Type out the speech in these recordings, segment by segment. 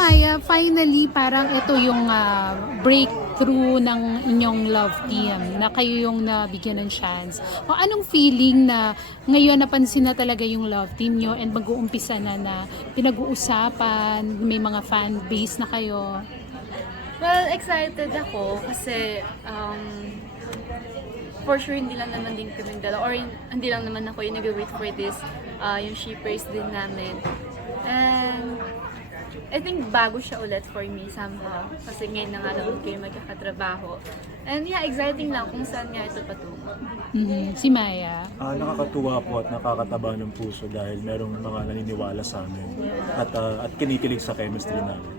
Maya, finally, parang ito yung breakthrough ng inyong love team na kayo yung nabigyan ng chance. O anong feeling na ngayon napansin na talaga yung love team nyo and mag-uumpisa na pinag-uusapan, may mga fan base na kayo? Well, excited ako kasi for sure hindi lang naman din kami dalawa or hindi lang naman ako yung nag-wait for this, yung shippers din namin. And I think bago siya ulit for me somehow kasi ngayon na nga lang kayo magkakatrabaho. And yeah, exciting lang kung saan nga ito patungo. Si Maya? Nakakatuwa po at nakakataba ng puso dahil merong mga naniniwala sa amin at kinikilig sa chemistry namin.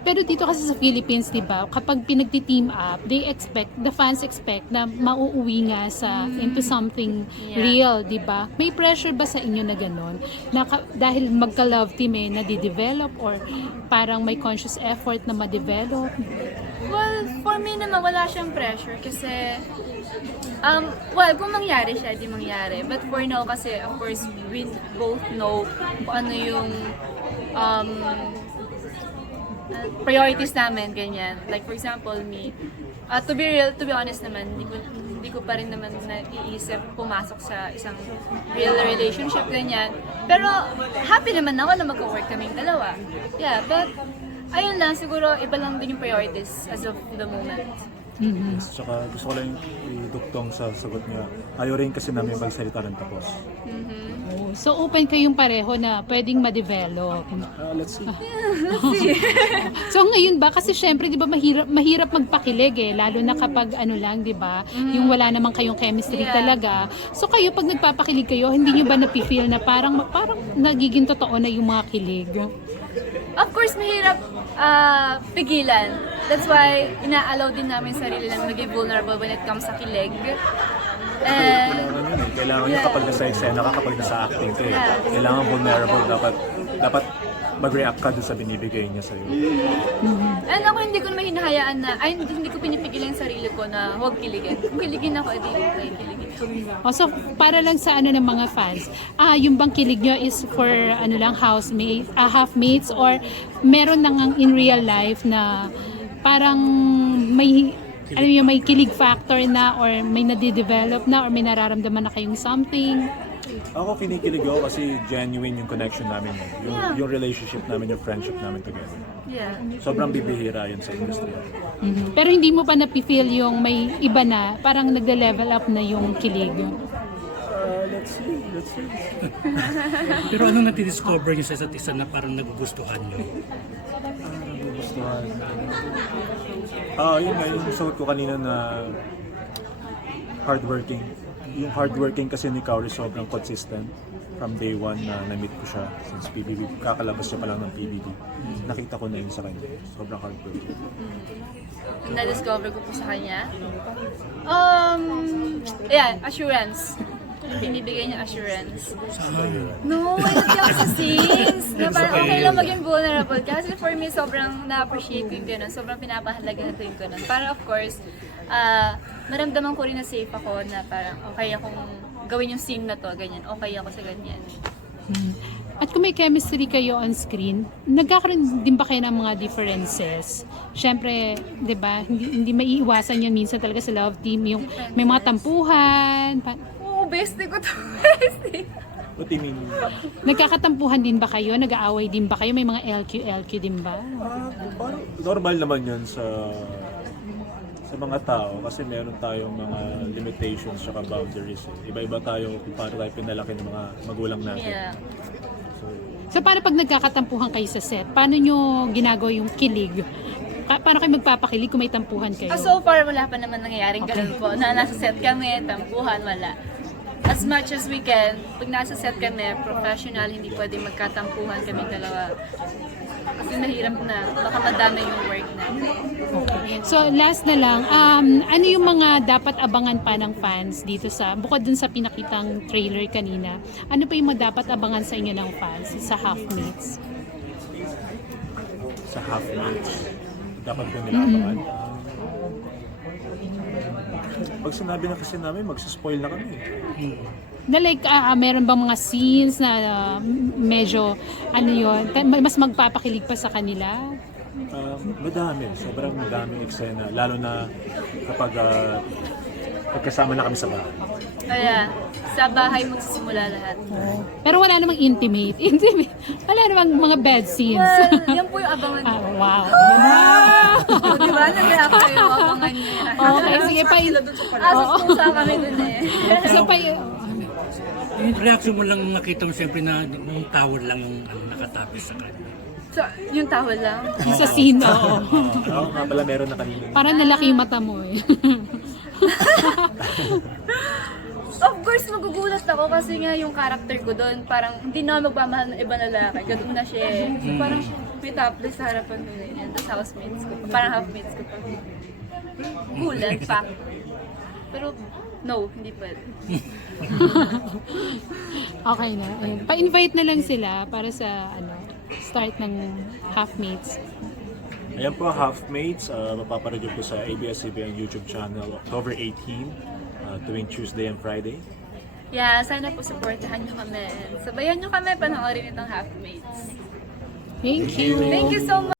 Pero dito kasi sa Philippines, di ba, kapag pinagti-team up, the fans expect na mauuwi nga into something real, di ba? May pressure ba sa inyo na gano'n? Na dahil magka-love team nadidevelop or parang may conscious effort na ma-develop? Well, for me naman wala siyang pressure kasi kung mangyari siya, di mangyari. But for now kasi, of course, we both know kung ano yung priorities namin, ganyan. Like for example, me, to be honest naman, hindi ko pa rin naman naiisip pumasok sa isang real relationship, ganyan. Pero happy naman ako na mag-work kaming dalawa. Yeah, but ayun lang, siguro iba lang din yung priorities as of the moment. Tsaka gusto ko lang idugtong sa sagot niya. Ayaw rin kasi namin magsalita ng tapos. So open kayong pareho na pwedeng ma-develop. Let's see. So ngayon ba, kasi syempre di ba mahirap magpakilig lalo na kapag ano lang, di ba, yung wala namang kayong chemistry talaga. So kayo pag nagpapakilig kayo, hindi niyo ba napifeel na parang nagiging totoo na yung mga kilig? Of course, mahirap pigilan. That's why ina-allow din namin sarili lang maging vulnerable when it comes sa kilig. And Kailangan yun kapag nasa eksena ka, kapag nasa acting ka kailangan vulnerable, dapat mag-react ka dun sa binibigay niya sa'yo. And ako hindi ko naman hinahayaan na, hindi ko pinipigilan yung sarili ko na huwag kiligin. Kung kiligin ako, edi kiligin. So para lang sa ng mga fans, yung bang kilig nyo is for half-mates or meron nang in real life na parang may may kilig factor na or may nade-develop na or may nararamdaman na kayong something? Ako kinikilig ako kasi genuine yung connection namin. Yung relationship namin, yung friendship namin together. Yeah. Sobrang bibihira yun sa industry. Pero hindi mo pa napifeel yung may iba na parang nagde-level up na yung kilig? Let's see. Pero anong natidiscover niyo sa isa't isa na parang nagugustuhan niyo? Gustuhan. Yun nga, yung sagot ko kanina na hardworking. Yung hardworking kasi ni Kauri sobrang consistent from day one na na-meet ko siya since PBB. Kakalabas siya pa lang ng PBB. Nakita ko na yun sa kanya. Sobrang hardworking. Na-discover ko po sa kanya. Assurance. Binibigay niya assurance. No, hindi ako sa scenes. Na parang okay lang maging vulnerable. Kasi for me, sobrang na-appreciate ko yung ganun. Sobrang pinapahalagahan ko yung ganun. Para of course, maramdaman ko rin na safe ako na parang okay akong gawin yung scene na to, ganyan. Okay ako sa ganyan. At kung may chemistry kayo on screen, nagkakaroon din ba kayo ng mga differences? Siyempre, di ba, hindi maiiwasan yun minsan talaga sa love team, yung may mga tampuhan. Oo, bestie ko to. Bestie. What do you mean? Nagkakatampuhan din ba kayo? Nag-aaway din ba kayo? May mga LQ din ba? Parang normal naman yun sa mga tao kasi meron tayong mga limitations at boundaries. Iba-iba tayo kung paano tayo pinalaki ng mga magulang natin. Yeah. So paano pag nagkakatampuhan kayo sa set? Paano nyo ginagawa yung kilig? Paano kayo magpapakilig kung may tampuhan kayo? So far, wala pa naman nangyayaring ganun po. Na nasa set kami, tampuhan, wala. As much as we can, pag nasa set kami, professional, hindi pwede magkatampuhan kami dalawa. Kasi mahirap na, baka madami yung work na. So last na lang, ano yung mga dapat abangan pa ng fans dito bukod dun sa pinakitang trailer kanina, ano pa yung mga dapat abangan sa inyo ng fans sa Half-Mates? Sa half-mates, dapat kong nilaabangan. Pag sinabi na kasi namin, magsaspoil na kami. Na like, meron bang mga scenes na medyo, ano yun, mas magpapakilig pa sa kanila? Madami, sobrang madaming eksena, lalo na kapag pagkasama na kami sa bahay. Kaya, sa bahay magsisimula lahat. Pero wala namang intimate. Intimate. Wala namang mga bed scenes. Well, yan po yung abangan Ah, nyo. wow. O, di ba? Nag-react kayo, abangan nyo yan. Okay, sige pa. Asususa kami dun eh. Isa pa Yung reaction mo lang nakita mo siyempre na yung tower lang yung nakatapis sa kanya. So, yung towel lang. sa scene, oo. Oo nga pala, meron na kanina. Parang nalaki yung mata mo eh. Of course, magugulat ako kasi nga yung character ko doon, parang hindi na magmamahal ng ibang lalaki. Ganun na siya eh. So, parang may topless sa harapan nila yan. Tapos housemates ko pa. Parang housemates ko pa. Gulat pa. Pero, no, hindi pwede. Okay na. Ayun. Pa-invite na lang sila para sa start ng Halfmates. Ayan po, Halfmates, mapaparedy po sa ABS-CBN YouTube channel October 18, tuwing Tuesday and Friday. Yeah, sana po supportahan nyo kami. Sabayan nyo kami panoorin itong Halfmates. Thank you. Thank you so much!